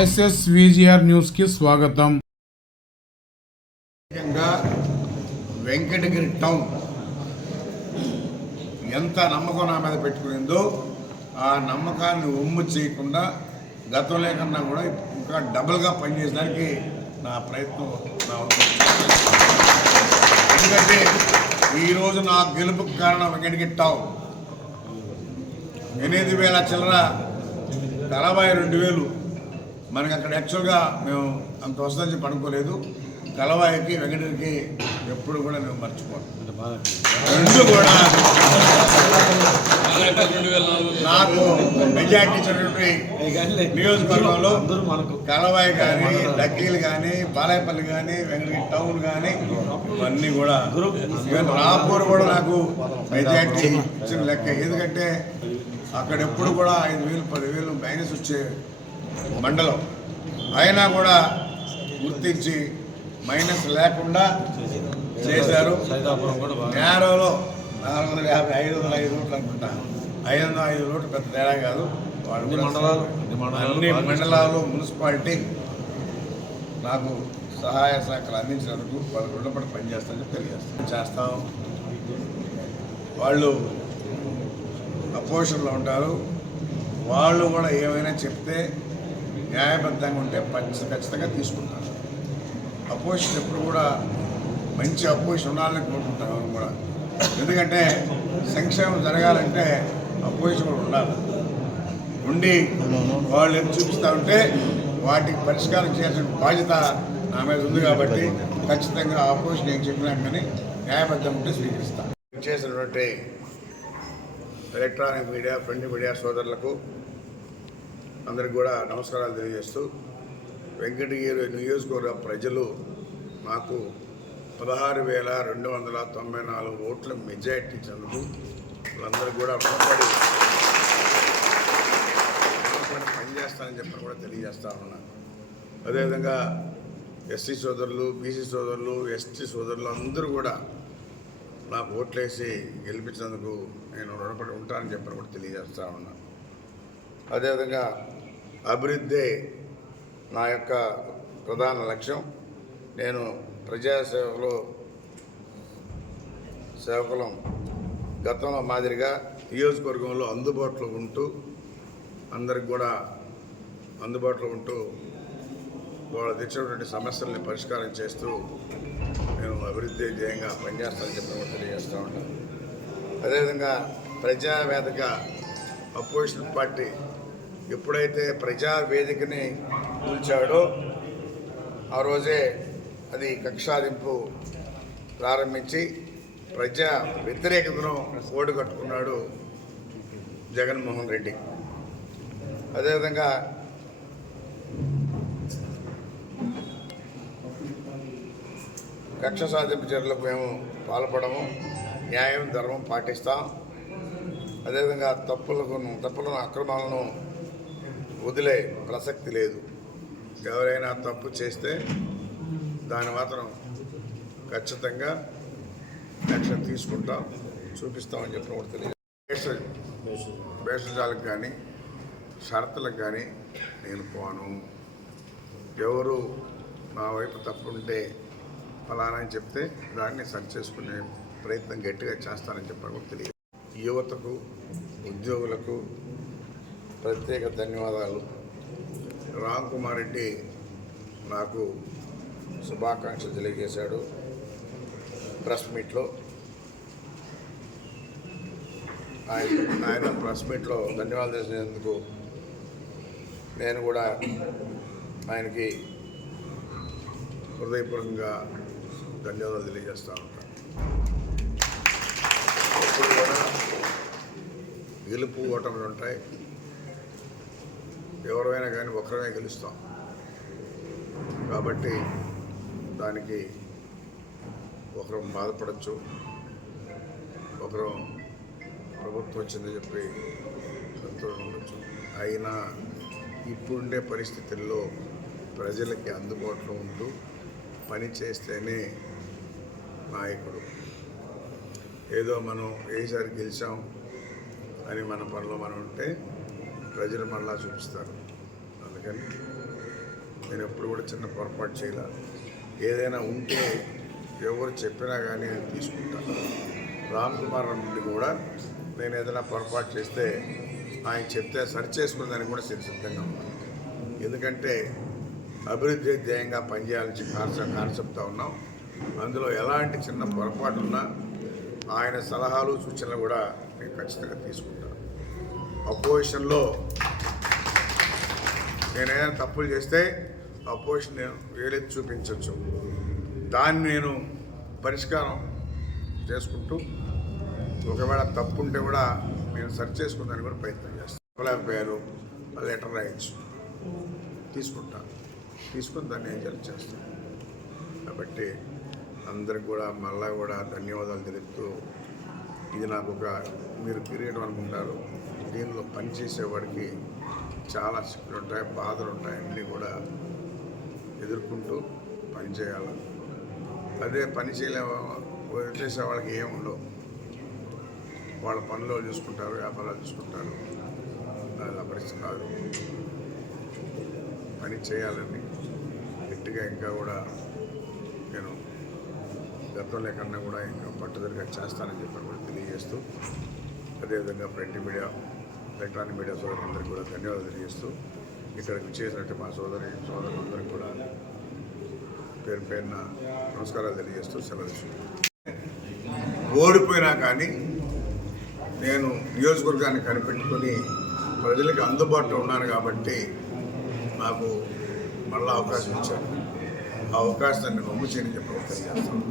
SS VGR న్యూస్కి స్వాగతం. ముఖ్యంగా వెంకటగిరి టౌన్ ఎంత నమ్మకం నా మీద పెట్టుకునిందో ఆ నమ్మకాన్ని ఉమ్ము చేయకుండా గతం లేకుండా కూడా ఇంకా డబుల్గా పనిచేసేదానికి నా ప్రయత్నం నా ఎందుకంటే ఈరోజు నా గెలుపుకు కారణం వెంకటగిరి టౌన్. ఎనిమిది వేల చిల్లర నలభై రెండు వేలు మనకి అక్కడ యాక్చువల్గా మేము అంత వస్తుందని చెప్పి అనుకోలేదు కలవాయికి వెంకటగిరికి ఎప్పుడు కూడా మేము మర్చిపోను రెండు కూడా నాకు మెజార్టీ ఇచ్చినటువంటి నియోజకవర్గంలో కలవాయి కానీ డక్కీలు కానీ బాలాయపల్లి కానీ వెంకటగిరి టౌన్ కానీ ఇవన్నీ కూడా ఈవెన్ రాపూర్ కూడా నాకు మెజార్టీ ఇచ్చిన లెక్క. ఎందుకంటే అక్కడ ఎప్పుడు కూడా ఐదు వేలు పదివేలు మైనస్ వచ్చే మండలం. అయినా కూడా గుర్తించి మైనస్ లేకుండా చేశారు. నేరోలో నాలుగు వందల యాభై ఐదు వందల ఐదు ఓట్లు అనుకుంటా. ఐదు వందల ఐదు ఓట్లు పెద్ద తేడా కాదు. కూడా మండలాలు, అన్ని మండలాలు మున్సిపాలిటీ నాకు సహాయ సహకారాలు అందించినందుకు వాళ్ళు రుణపడి పనిచేస్తానని తెలియజేస్తాను. చేస్తాం. వాళ్ళు అపోజిషన్లో ఉంటారు. వాళ్ళు కూడా ఏమైనా చెప్తే న్యాయబద్ధంగా ఉంటే ఖచ్చితంగా తీసుకుంటాను అపోజిషన్ ఎప్పుడు కూడా మంచి అపోజిషన్ ఉండాలని కోరుకుంటాను మనం కూడా. ఎందుకంటే సంక్షేమం జరగాలంటే అపోజిషన్ కూడా ఉండాలి. ఉండి వాళ్ళు ఏం చూపిస్తూ ఉంటే వాటికి పరిష్కారం చేయాల్సిన బాధ్యత నా మీద ఉంది కాబట్టి ఖచ్చితంగా అపోజిషన్ ఏం చెప్పినా కానీ న్యాయబద్ధం ఉంటే స్వీకరిస్తాను. చేసినటువంటి ఎలక్ట్రానిక్ మీడియా ప్రింట్ మీడియా సోదరులకు అందరికి కూడా నమస్కారాలు తెలియజేస్తూ వెంకటగిరి నియోజకవర్గ ప్రజలు నాకు పదహారు వేల రెండు వందల తొంభై నాలుగు ఓట్ల మెజార్టీ ఇచ్చినందుకు వాళ్ళందరూ కూడా రుణపడి రుణపడి పనిచేస్తానని చెప్పి కూడా తెలియజేస్తా ఉన్నాను అదేవిధంగా ఎస్సీ సోదరులు బీసీ సోదరులు ఎస్టీ సోదరులు అందరూ కూడా నాకు ఓట్లేసి గెలిపించినందుకు నేను రుణపడి ఉంటానని చెప్పి కూడా తెలియజేస్తా ఉన్నాను అదేవిధంగా అభివృద్ధి నా యొక్క ప్రధాన లక్ష్యం. నేను ప్రజాసేవలో సేవకులం గతంలో మాదిరిగా నియోజకవర్గంలో అందుబాటులో ఉంటూ అందరికి కూడా అందుబాటులో ఉంటూ వాళ్ళు తెచ్చినటువంటి సమస్యల్ని పరిష్కారం చేస్తూ నేను అభివృద్ధి ధ్యేయంగా పనిచేస్తామని చెప్పి కూడా తెలియజేస్తూ ఉంటాను అదేవిధంగా ప్రజావేదిక అపోజిషన్ పార్టీ ఎప్పుడైతే ప్రజా వేదికని కూల్చాడో ఆ రోజే అది కక్షాదింపు ప్రారంభించి ప్రజా వ్యతిరేకతను ఓటు కట్టుకున్నాడు జగన్మోహన్ రెడ్డి. అదేవిధంగా కక్ష సాధింపు చర్యలకు మేము పాల్పడము న్యాయం ధర్మం పాటిస్తాం. అదేవిధంగా తప్పులకు తప్పులను అక్రమాలను వదిలే ప్రసక్తి లేదు. ఎవరైనా తప్పు చేస్తే దాని మాత్రం ఖచ్చితంగా యాక్షన్ తీసుకుంటాం చూపిస్తామని చెప్పిన కూడా తెలియదు. భేషజాలకు కానీ షరతులకు కానీ నేను పోను. ఎవరు నా వైపు తప్పుంటే ఫలానా అని చెప్తే దాన్ని సరి చేసుకునే ప్రయత్నం గట్టిగా చేస్తానని చెప్పడం కూడా తెలియదు. యువతకు ఉద్యోగులకు ప్రత్యేక ధన్యవాదాలు. రామ్ కుమార్ రెడ్డి నాకు శుభాకాంక్షలు తెలియజేశాడు ప్రెస్ మీట్లో. ఆయన ఆయన ప్రెస్ మీట్లో ధన్యవాదాలు చేసినందుకు నేను కూడా ఆయనకి హృదయపూర్వకంగా ధన్యవాదాలు తెలియజేస్తా ఉంటాను ఎప్పుడు కూడా గెలుపు ఓటములు ఉంటాయి. ఎవరైనా కానీ ఒకరినే గెలుస్తాం. కాబట్టి దానికి ఒకరు బాధపడచ్చు. ఒకరు ప్రభుత్వం వచ్చిందని చెప్పి సంతోషం ఉండొచ్చు. అయినా ఇప్పుడుండే పరిస్థితుల్లో ప్రజలకి అందుబాటులో ఉంటూ పని చేస్తేనే నాయకుడు. ఏదో మనం ఏసారి గెలిచాం అని మన పనిలో మనం ఉంటే ప్రజలు మళ్ళా చూపిస్తారు. అందుకని నేను ఎప్పుడు కూడా చిన్న పొరపాటు చేయలే. ఏదైనా ఉంటే ఎవరు చెప్పినా కానీ నేను తీసుకుంటాను రామ్ కుమార్ నుండి కూడా నేను ఏదైనా పొరపాటు చేస్తే ఆయన చెప్తే సరి చేసుకునేదానికి కూడా నేను సిద్ధంగా ఉన్నాను. ఎందుకంటే అభివృద్ధి ధ్యేయంగా పనిచేయాలని కాన్సెప్ట్ కాన్సెప్ట్తో ఉన్నాం. అందులో ఎలాంటి చిన్న పొరపాటు ఉన్నా ఆయన సలహాలు సూచనలు కూడా నేను ఖచ్చితంగా తీసుకుంటాను. అపోజిషన్లో నేను ఏదైనా తప్పులు చేస్తే అపోజిషన్ నేను వేలెత్తి చూపించవచ్చు దాన్ని నేను పరిష్కారం చేసుకుంటూ ఒకవేళ తప్పు ఉంటే కూడా నేను సరి చేసుకుందానికి కూడా ప్రయత్నం చేస్తాను చెప్పలేకపోయారు లెటర్ రాయొచ్చు తీసుకుంటాను తీసుకుని దాన్ని ఏం చేస్తాను కాబట్టి అందరికి కూడా మళ్ళా కూడా ధన్యవాదాలు తెలుపుతూ ఇది నాకు ఒక మీరు కిరీటం అనుకుంటారు. దీనిలో పనిచేసేవాడికి చాలా శక్తులు ఉంటాయి బాధలు ఉంటాయి అన్నీ కూడా ఎదుర్కొంటూ పనిచేయాలి అదే పని చేయలే వదిలేసే వాళ్ళకి ఏముండవు ఉండవు. వాళ్ళ పనులు చూసుకుంటారు వ్యాపారాలు చూసుకుంటారు. అది పరిస్థితి కాదు. పని చేయాలని గట్టిగా ఇంకా కూడా నేను గతంలో కన్నా కూడా ఇంకా పట్టుదలగా చేస్తానని చెప్పి కూడా తెలియజేస్తూ అదేవిధంగా ప్రింట్ మీడియా ఎలక్ట్రానిక్ మీడియా సోదరులందరికీ కూడా ధన్యవాదాలు తెలియజేస్తూ ఇక్కడికి చేసినట్టు మా సోదరి సోదరులందరికీ కూడా పేరు పేరున నమస్కారాలు తెలియజేస్తూ సెలవు ఓడిపోయినా కానీ నేను నియోజకవర్గాన్ని కనిపెట్టుకొని ప్రజలకు అందుబాటులో ఉన్నాను కాబట్టి నాకు మళ్ళా అవకాశం ఇచ్చాను ఆ అవకాశాన్ని నమ్ము చేయని చెప్పి తెలియజేస్తాను.